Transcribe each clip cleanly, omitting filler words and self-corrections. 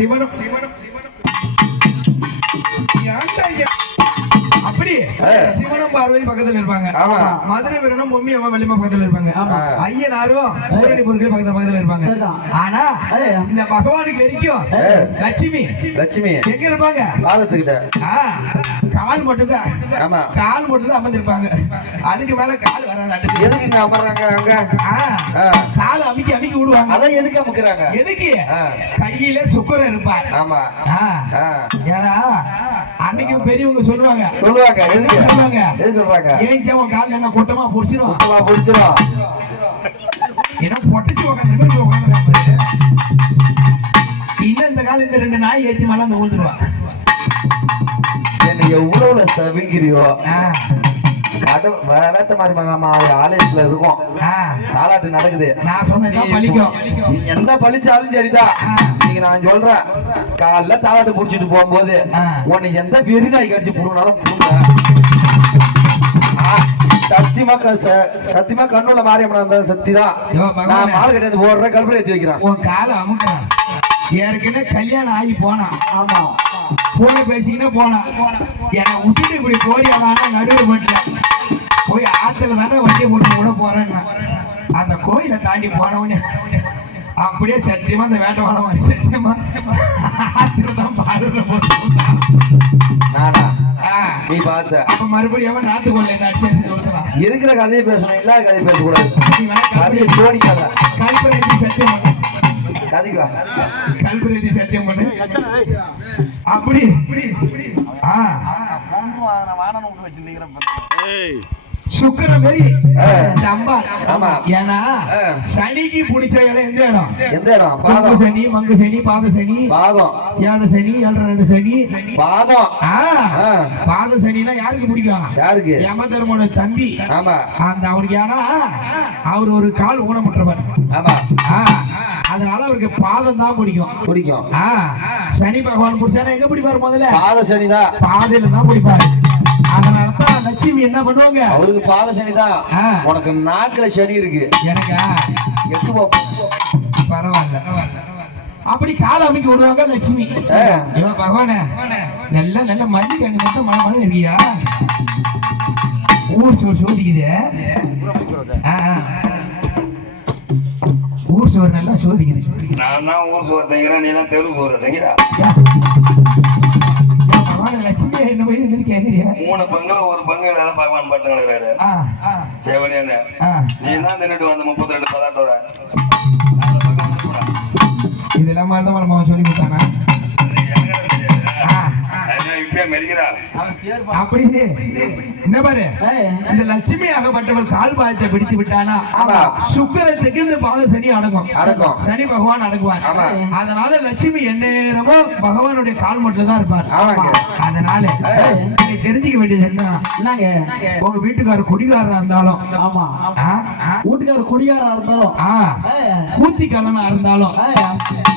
சிவனும் அப்படி சிவனும் பார்வதி பக்கத்துல இருப்பாங்க. மதுரை வீரனும் பொம்மி அம்மா வெளிமா பக்கத்துல இருப்பாங்க. ஐயனாரும் ஊரணி பொருட்கள் பக்கத்துல இருப்பாங்க. ஆனா இந்த பகவானுக்கு வரைக்கும் லட்சுமி எங்க இருப்பாங்க? கால் மட்டும் தான் அமர்ந்திருப்பாங்க. அதுக்கு மேல கால் வராது. எதுக்கு அமர்றாங்க? அங்க கால அமுக்கி விடுவாங்க. அதான் எதுக்கு அமுக்குறாங்க? எதுக்கு? கையில சுக்கரம் இருப்பார். ஆமா. ஏன்னா அன்னைக்கு பெரியவங்க சொல்லுவாங்க ஏன் உன் கால என்ன கொட்டமா பொடிச்சிடும் ஏன்னா பொட்டச்சு உட்காந்து இன்னும் இந்த கால இந்த ரெண்டு நாய் ஏத்தி மேல அந்த ஊழ்ந்துருவான். என்ன எவ்வளவு சவிக்கிறியோ வேட்ட மாதிரி ஆலயத்துல இருக்கும். தாலாட்டு நடக்குது. நான் சொன்னதான் பழிக்கும். எந்த பழிச்சாலும் சரிதான். நீங்க நான் சொல்றேன், காலைல தாலாட்டு புடிச்சிட்டு போகும்போது உன்னை எந்த வெறி நாய் கடிச்சு புடுனாலும் சத்தியமா கண்ணுல மாரியம்மன் அந்த சக்திதான். நான் மாறு கட்டியது போடுற கல்பனை ஏற்றி வைக்கிறேன். உன் காலை அமுக்கிறான். ஏற்கனவே கல்யாணம் ஆகி போனா. ஆமா, போன பேசிக்கினே போனா. என்னை விட்டுட்டு இப்படி போறியாதான நடுவில் போட்டல போய் ஆத்துல தானே வண்டியை போட்டு கூட போறேன்னா அந்த கோயிலை தாண்டி போனவனே அப்படியே சத்தியமா அந்த வேட்டவாட மாதிரி சத்தியமா ஆத்துல தான் பாடுற போட்டு நீ பார்த்த அப்ப மறுபடியும் நாட்டுக்கொள்ள என்ன அடிச்சு இருக்கிற கதையை பேசணும், இல்லாத கதையை பேசக்கூடாது. கதையை சோடிக்காத. கல்பனை சத்தியம் பண்ணு. கதைக்குவா கல்பனை சத்தியம் பண்ணு. அப்படி சுக்கர மாரி ஏன்னா சனிக்கு பிடிச்ச இடம் எந்த இடம்? சனி, மங்கு சனி, பாத சனி, ஏழு சனி, 7 சனி, பாத சனினா யாருக்கு பிடிக்கும்? யாருக்கு? யமதர்மனோட தம்பி. அந்த அவனுக்கு ஏன்னா அவர் ஒரு கால் ஊனமுற்றவர். அதனால அவருக்கு பாதம் தான் பிடிக்கும். சனி பகவான் பிடிச்சானா எங்க பிடிப்பாரு? முதல்ல பாத சனிதான். பாதையில தான் பிடிப்பாரு. அதனாலதான் லட்சுமி என்ன பண்ணுவாங்க? அவருக்கு பாத சனிதான். உனக்கு நாக்குல சனி இருக்கு. எனக்கா பரவாயில்ல. அப்படி கால அமைக்க விடுவாங்க லட்சுமி. பகவானே நல்ல மல்லி கண்ணு மட்டும் மன இருக்கியா? ஊர் சோறு சோதிக்குது. ஊர் சோறு நல்லா சோதிக்குது. நான் தான் ஊர் சோறு தங்கிறேன், நீ எல்லாம் தெரு சோறு தங்கிறா. லட்சுமி என்ன போய் கேக்குறியா? 3 பங்குல ஒரு பங்கு பகவான் பட்டு கிடக்குறாரு. சேவனியான நீ தான் தின்னுட்டு வந்த 32 பதார்த்தோட இதெல்லாம் மாதிரி சொல்லி கொடுத்தானா? அப்படின்னு என்ன பாரு, இந்த லட்சுமி ஆகப்பட்டவள் கால் பாதத்தை பிடித்து விட்டானா சுக்கரத்துக்கு இந்த பாத சனி அடங்கும். சனி பகவான் அடங்குவார். அதனால லட்சுமி எந்நேரமும் பகவானுடைய கால் மட்டும் தான் இருப்பார். அதனால தெரிஞ்சுக்க வேண்டியது என்ன, உங்க வீட்டுக்காரர் குடிகாரா இருந்தாலும், வீட்டுக்காரர் குடிகாரா இருந்தாலும், கூத்தி கல்லனா இருந்தாலும்,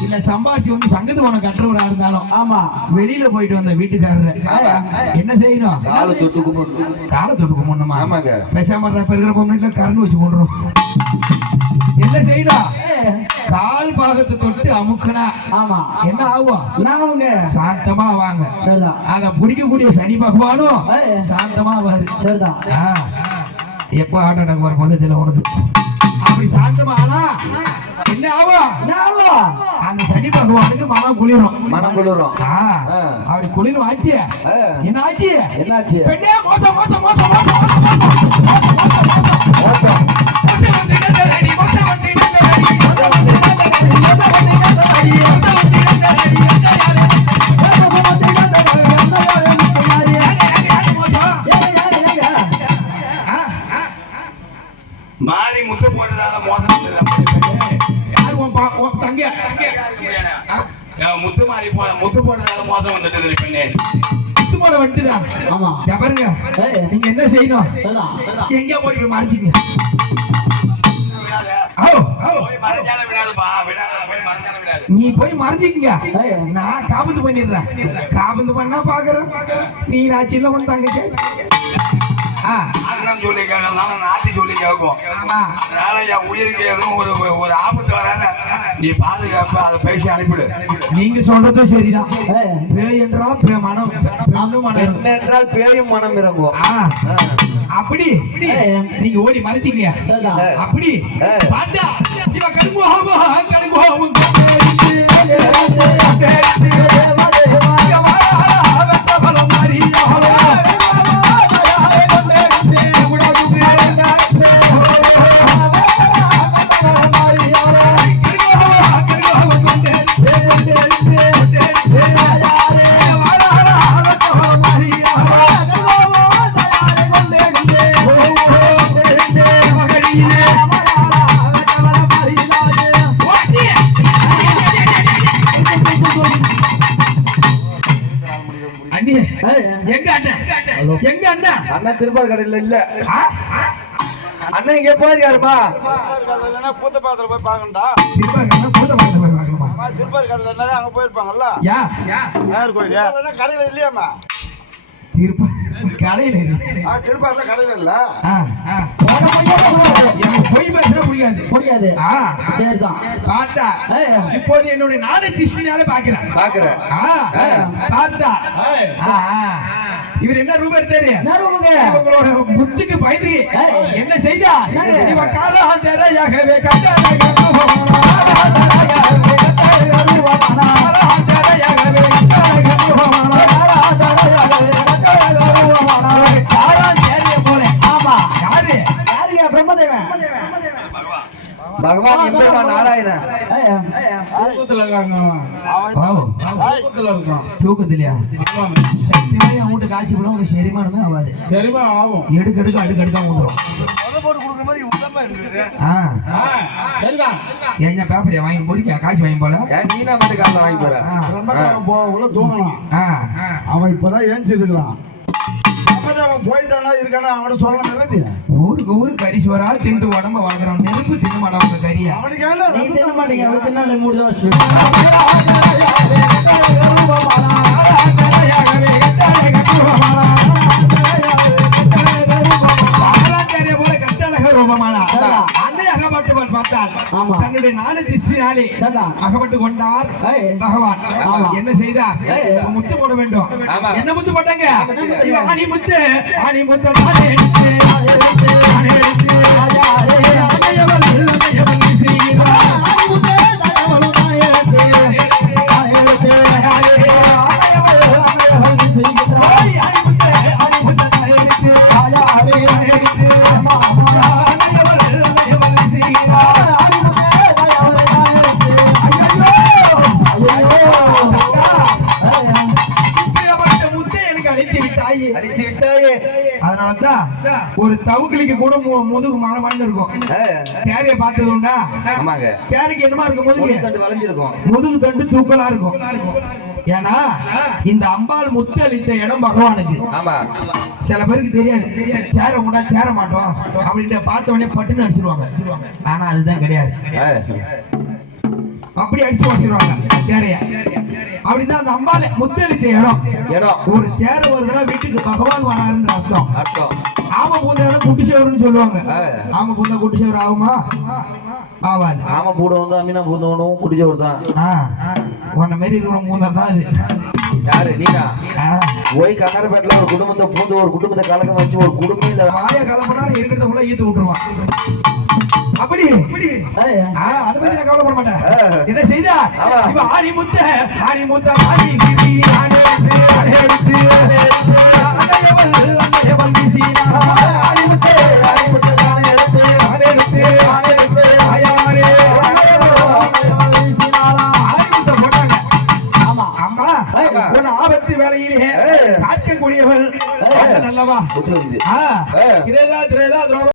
இல்ல சம்பாரிச்சு வந்து சங்கத்து போன கட்டுறவரா இருந்தாலும், வெளியில போயிட்டு வந்த வீட்டுக்காரர் என்ன செய்யணும்? காலை தொட்டு கும்பிடணுமா? பேசாம இருக்கிற பொண்ணு கரண்ட் வச்சு கொண்டுரும். என்ன செய்யணும்? கால் பாகத்தை தொட்டு அமுக்குனா என்ன ஆகும்? சாந்தமா வாங்க. அத பிடிக்கக்கூடிய சனி பகவானும் சாந்தமா வாரு. எப்ப ஆட்ட அடங்க வர முதல்ல உனக்கு அப்படி சாந்தமா ஆனா என்ன ஆகும்? அந்த சனி பகவானுக்கு மனம் குளிரும். அப்படி குளிரும். ஆச்சு என்ன ஆச்சு? பெண்ணே மோசம் மோசம் மோசம் மோசம் மாறி முத்து போட்டதால மோசம் தங்க முத்து போட்டதால மோசம் வந்துட்டு பெண்ணே. முத்து போட வந்துட்டுதான். பாருங்க, நீங்க என்ன செய்யணும்? எங்க போய் மறைச்சிங்க. நீ போய் மறைஞ்சிக்கங்க. நான் காபந்து பண்ணிடுறேன். காபந்து பண்ணா பாக்குறேன் நீ நாச்சில வந்தாங்க. அண்ணன் சொல்லி கேட்கறதுனால நாட்டி சொல்லி கேட்கும். ஆமா. அதனால என் உயிருக்கு எதுவும் ஒரு ஆபத்து வராத நீ பாதுகாப்பு அதை பேசி அனுப்பிடு. நீங்க சொல்றதும் சரிதான். பேய் என்றால் மனம், பெண்ணும் மனம். என்ன என்றால் பேயும் மனம் இறங்கும். அப்படி நீங்க ஓடி மறைச்சிக்கீங்க. அப்படி பார்த்தா இவ கடுங்குவாவும் கடுங்குவாவும் எங்க அண்ணன்? அண்ணன் திருப்பார் கடையில இல்ல. அண்ணன் இங்க போயிருக்காருமா? பூத்த பாத்திர போய் பாக்கண்டா. திருப்பார் கடையில அங்க போயிருப்பாங்கல்ல. யார் கோயில் கடையில இல்லையாமா? கடையில திருப்பார்ல கடையில இல்ல. பொய் பேசுற முடியாது. பார்த்தா இப்போது என்னுடைய நாடு திஷ்டினால பாக்குறேன். பார்த்தா இவர் என்ன ரூபம் எடுத்தாரு? இவங்களோட புத்திக்கு பயந்து என்ன செய்தா? இவ காலாந்தரையாகவே பகவான் எம்பெருமான் நாராயணன் தூக்கத்திலயா? சத்தியமா அவங்ககிட்ட காட்சி போட உங்களுக்கு செரிமானமே ஆகாது. எடுக்கடுக்க அடுக்கடுக்காம வந்துடும். ஏன் பேப்பரியா வாங்கி போறீங்க? காசு வாங்கி போல நீனா மட்டும் காலைல வாங்கி போற. அவன் இப்பதான் ஏஞ்சிருக்கிறான். போயிட்டானா இருக்கானா அவன் சொல்ல ஊருக்கு ஊரு கறி சோறா திண்டு உடம்ப வளர்க்குறோம். நெருப்பு தின்ன மாட்டோம் கறியா. நீ தின்ன மாட்டீங்க. அவரு தின்னாலே 3 வருஷம். தன்னுடைய நாலு திசையாலே அகப்பட்டு கொண்டார் பகவான். என்ன செய்தார்? முத்து போட வேண்டும். என்ன முத்து போட்டாங்க? ஆணி முத்து, ஆணி முத்து தானே எடுத்து அதனாலதான் ஒரு தவுக்கிளிக்கு கூட முதுகு மழை இருக்கும். கேரிய பார்த்தது உண்டா? கேரிக்கு என்னமா இருக்கும்? முதுகு தண்டு தூக்கலா இருக்கும். ஏன்னா இந்த அம்பாள் முத்து அளித்த இடம் பகவானுக்கு. சில பேருக்கு தெரியாது. சேர கூட சேர மாட்டோம் அப்படின்ட்டு பார்த்த உடனே பட்டுன்னு அடிச்சிருவாங்க. ஆனா அதுதான் கிடையாது. அப்படி அடிச்சு வச்சிருவாங்க தேரைய. அப்படிதான் அந்த அம்பால முத்தளித்த இடம். ஒரு தேரை வருதுன்னா வீட்டுக்கு பகவான் வராருன்னு அர்த்தம். ஆம பூந்த இடம் குட்டிச்சேவர்னு சொல்லுவாங்க. ஆம பூந்த குட்டிச்சேவர் ஆகுமா? ஆவாது. ஆம பூடவும் தான் மீனா பூந்தவனும் குட்டிச்சேவர் தான். உன்ன மாரி இருக்கிற மூந்தா தான் அது. யாரு நீனா? போய் கண்ணாரப்பேட்டில் ஒரு குடும்பத்தை பூந்து ஒரு குடும்பத்தை கலக்க வச்சு ஒரு குடும்பம் இல்ல வாய கலப்பனாலும் இருக்கிறத கூட ஈத்து விட்டுருவான். அப்படி அதை பத்தி நான் கவலைப்பட மாட்டேன். என்ன செய்தா? இப்ப ஆணி முத்த ஆணி முத்த ஆணி சிரி ஆணி எடுத்து ஆபத்து வேலையிலே காக்கக்கூடியவள் நல்லவா.